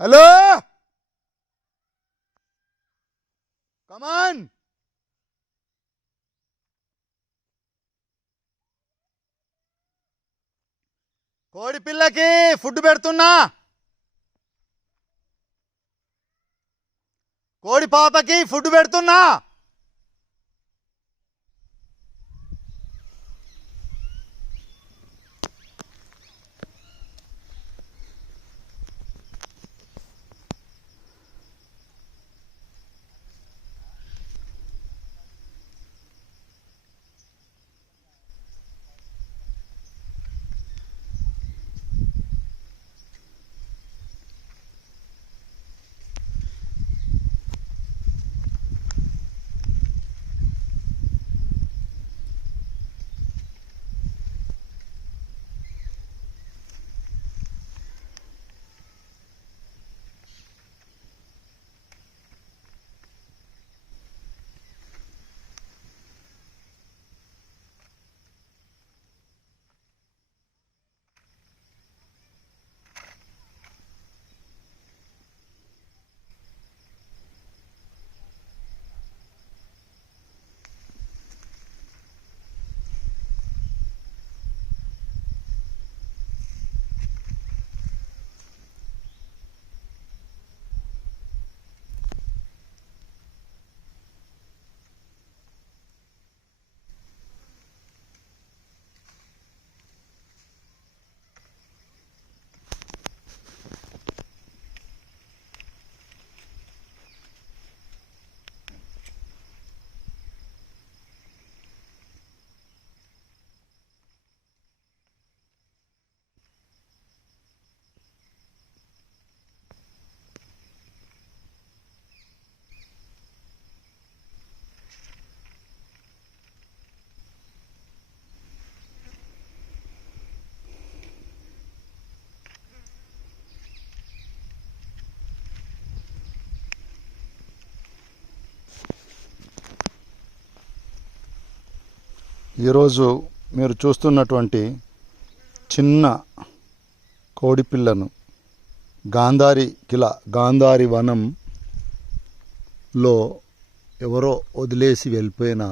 Hello come on. కోడి పిల్లకి food పెడుతున్నా. కోడి పాపకి ఫుడ్ పెడుతున్నా. ఈరోజు మీరు చూస్తున్నటువంటి చిన్న కోడిపిల్లను గాంధారి వనంలో ఎవరో వదిలేసి వెళ్ళిపోయిన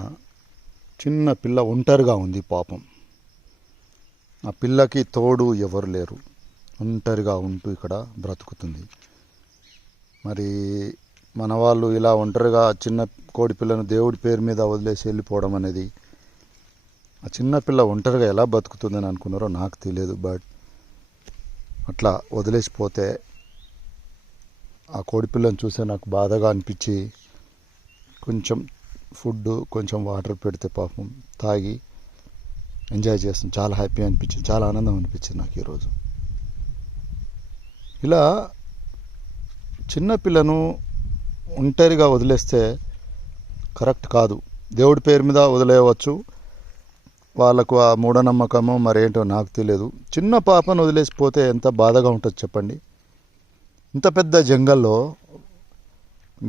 చిన్న పిల్ల ఒంటరిగా ఉంది పాపం. ఆ పిల్లకి తోడు ఎవరు లేరు, ఒంటరిగా ఉంటూ ఇక్కడ బ్రతుకుతుంది. మరి మన వాళ్ళు ఇలా ఒంటరిగా చిన్న కోడిపిల్లను దేవుడి పేరు మీద వదిలేసి వెళ్ళిపోవడం అనేది, ఆ చిన్నపిల్ల ఒంటరిగా ఎలా బతుకుతుందని అనుకున్నారో నాకు తెలియదు. బట్ అట్లా వదిలేసిపోతే ఆ కోడిపిల్లని చూస్తే నాకు బాధగా అనిపించి కొంచెం ఫుడ్, కొంచెం వాటర్ పెడితే పాపం తాగి ఎంజాయ్ చేస్తుంది. చాలా హ్యాపీ అనిపించింది, చాలా ఆనందం అనిపించింది నాకు ఈరోజు. ఇలా చిన్నపిల్లను ఒంటరిగా వదిలేస్తే కరెక్ట్ కాదు. దేవుడి పేరు మీద వదిలేయవచ్చు, వాళ్ళకు ఆ మూఢనమ్మకమో మరేంటో నాకు తెలియదు. చిన్న పాపను వదిలేసిపోతే ఎంత బాధగా ఉంటుంది చెప్పండి. ఇంత పెద్ద జంగల్లో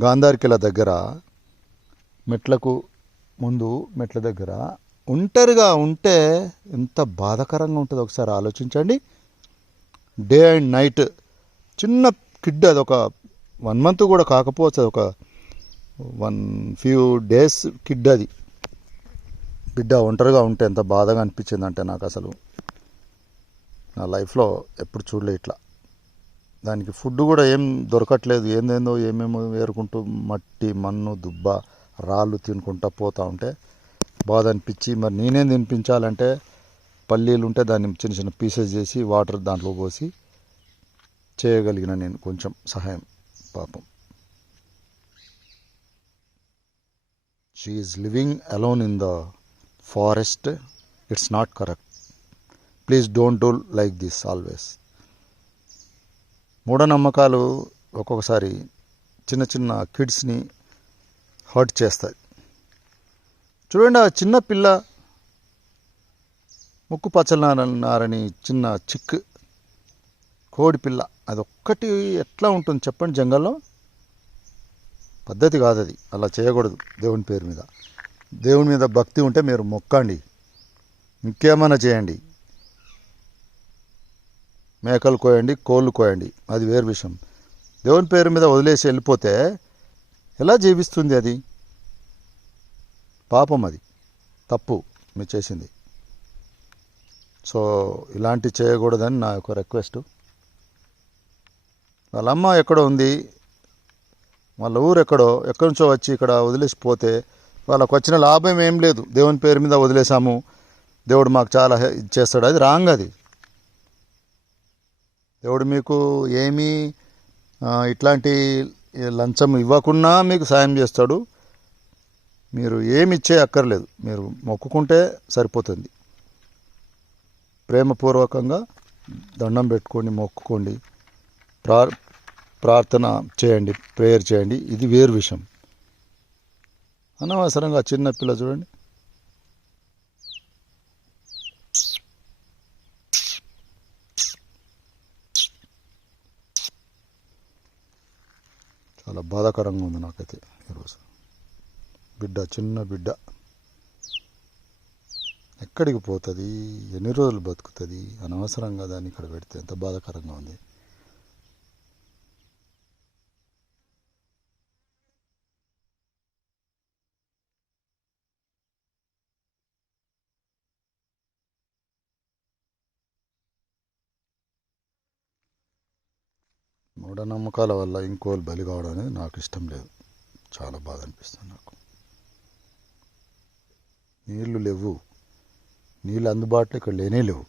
గాంధారికిల దగ్గర మెట్ల దగ్గర ఒంటరిగా ఉంటే ఎంత బాధాకరంగా ఉంటుందో ఒకసారి ఆలోచించండి. డే అండ్ నైట్ చిన్న కిడ్, అది ఒక 1 month కూడా కాకపోవచ్చు, అది ఒక 1 few days కిడ్. అది బిడ్డ ఒంటరిగా ఉంటే ఎంత బాధగా అనిపించిందంటే నాకు అసలు నా లైఫ్లో ఎప్పుడు చూడలే ఇట్లా. దానికి ఫుడ్ కూడా ఏం దొరకట్లేదు, ఏందేందో ఏమేమో ఏరుకుంటూ మట్టి, మన్ను, దుబ్బ, రాళ్ళు తినుకుంటా పోతూ ఉంటే బాధ అనిపించి, మరి నేనేం తినిపించాలంటే పల్లీలు ఉంటే దాన్ని చిన్న చిన్న పీసెస్ చేసి వాటర్ దాంట్లో పోసి చేయగలిగిన నేను కొంచెం సహాయం. పాపం, she is living alone in the forest. It's not correct. Please don't do like this always. మూఢనమ్మకాలు ఒక్కొక్కసారి చిన్న చిన్న కిడ్స్ని హర్ట్ చేస్తాయి. చూడండి, ఆ చిన్న పిల్ల ముక్కు పచ్చలనారని చిన్న చిక్ కోడి పిల్ల, అదొక్కటి ఎట్లా ఉంటుంది చెప్పండి జంగల్లో? పద్ధతి కాదు అది, అలా చేయకూడదు. దేవుని మీద భక్తి ఉంటే మీరు మొక్కండి, ఇంకేమైనా చేయండి. మేకలు కోయండి, కోళ్ళు కోయండి, అది వేరు విషయం. దేవుని పేరు మీద వదిలేసి వెళ్ళిపోతే ఎలా జీవిస్తుంది? అది పాపం, అది తప్పు మీరు చేసింది. సో ఇలాంటి చేయకూడదని నా యొక్క రిక్వెస్ట్. వాళ్ళ అమ్మ ఎక్కడో ఉంది, వాళ్ళ ఊరు ఎక్కడి నుంచో వచ్చి ఇక్కడ వదిలేసిపోతే వాళ్ళకు వచ్చిన లాభం ఏం లేదు. దేవుని పేరు మీద వదిలేసాము, దేవుడు మాకు చాలా ఇది చేస్తాడు. అది రాంగ్. అది దేవుడు మీకు ఏమీ ఇట్లాంటి లంచం ఇవ్వకున్నా మీకు సాయం చేస్తాడు. మీరు ఏమి ఇచ్చే అక్కర్లేదు, మీరు మొక్కుకుంటే సరిపోతుంది. ప్రేమపూర్వకంగా దండం పెట్టుకోండి, మొక్కుకోండి, ప్రార్థన చేయండి, ప్రేయర్ చేయండి. ఇది వేరు విషయం. అనవసరంగా చిన్న పిల్ల చూడండి, చాలా బాధాకరంగా ఉంది నాకైతే ఈరోజు. బిడ్డ, చిన్న బిడ్డ ఎక్కడికి పోతుంది, ఎన్ని రోజులు బతుకుతుంది? అనవసరంగా దాన్ని ఇక్కడ పెడితే ఎంత బాధాకరంగా ఉంది. మూఢనమ్మకాల వల్ల ఇంకోళ్ళు బలి కావడం అనేది నాకు ఇష్టం లేదు. చాలా బాధ అనిపిస్తుంది నాకు. నీళ్లు లేవు, నీళ్ళు అందుబాటులో ఇక్కడ లేనే లేవు.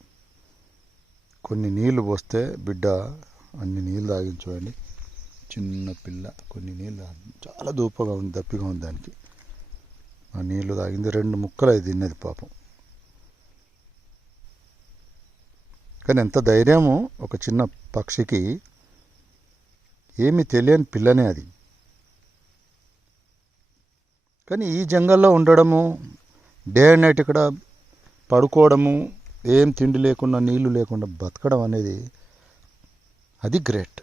కొన్ని నీళ్లు పోస్తే బిడ్డ అన్ని నీళ్ళు తాగించండి. చిన్న పిల్ల కొన్ని నీళ్ళు చాలా దూపగా ఉంది, దప్పిగా ఉంది దానికి. ఆ నీళ్లు తాగింది, 2 ముక్కలు అది తిన్నది పాపం. కానీ ఎంత ధైర్యము ఒక చిన్న పక్షికి! ఏమి తెలియని పిల్లనే అది. కానీ ఈ జంగల్లో ఉండడము, డే అండ్ నైట్ ఇక్కడ పడుకోవడము, ఏం తిండి లేకుండా నీళ్లు లేకుండా బతకడం అనేది అది గ్రేట్.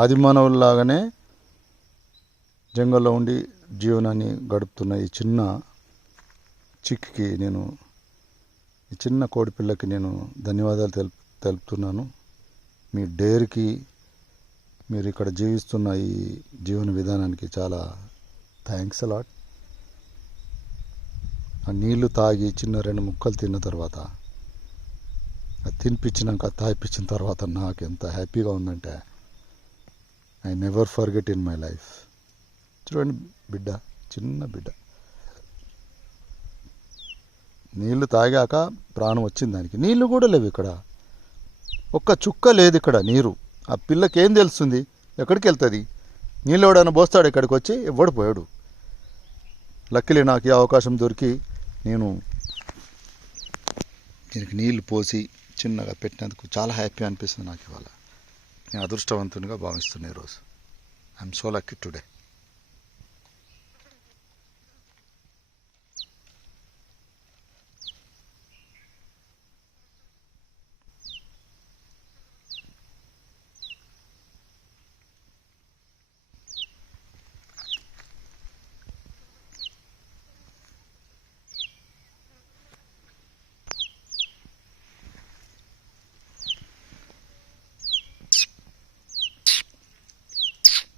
ఆది మానవుల్లాగానే జంగల్లో ఉండి జీవనాన్ని గడుపుతున్న ఈ చిన్న చిక్కి నేను, ఈ చిన్న కోడిపిల్లకి నేను ధన్యవాదాలు తెలుపుతున్నాను. మీ డేర్కి, మీరు ఇక్కడ జీవిస్తున్న ఈ జీవన విధానానికి చాలా థ్యాంక్స్ అలాట్. ఆ నీళ్లు తాగి చిన్న 2 ముక్కలు తిన్న తర్వాత, అది తినిపించినాక తాగిపించిన తర్వాత నాకు ఎంత హ్యాపీగా ఉందంటే I never forget in my life. చూడండి బిడ్డ, చిన్న బిడ్డ నీళ్లు తాగాక ప్రాణం వచ్చింది దానికి. నీళ్లు కూడా లేవు ఇక్కడ, ఒక్క చుక్క లేదు ఇక్కడ నీరు. ఆ పిల్లకి ఏం తెలుస్తుంది? ఎక్కడికి వెళ్తుంది? నీళ్ళు ఎవడైనా పోస్తాడు ఇక్కడికి వచ్చి? ఎవడు పోయాడు. లక్కీలీ నాకు ఈ అవకాశం దొరికి నేను దీనికి నీళ్లు పోసి చిన్నగా పెట్టినందుకు చాలా హ్యాపీ అనిపిస్తుంది నాకు ఇవాళ. నేను అదృష్టవంతునిగా భావిస్తున్నాను ఈరోజు. I'm so lucky today.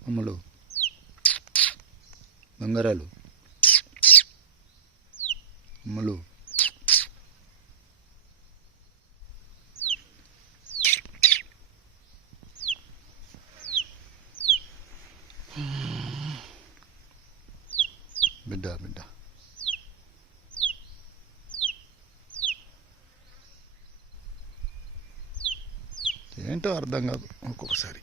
అమ్మలు, బంగారాలు, అమ్మలు, బిడ్డ బిడ్డ ఏంటో అర్థం కాదు ఒక్కొక్కసారి.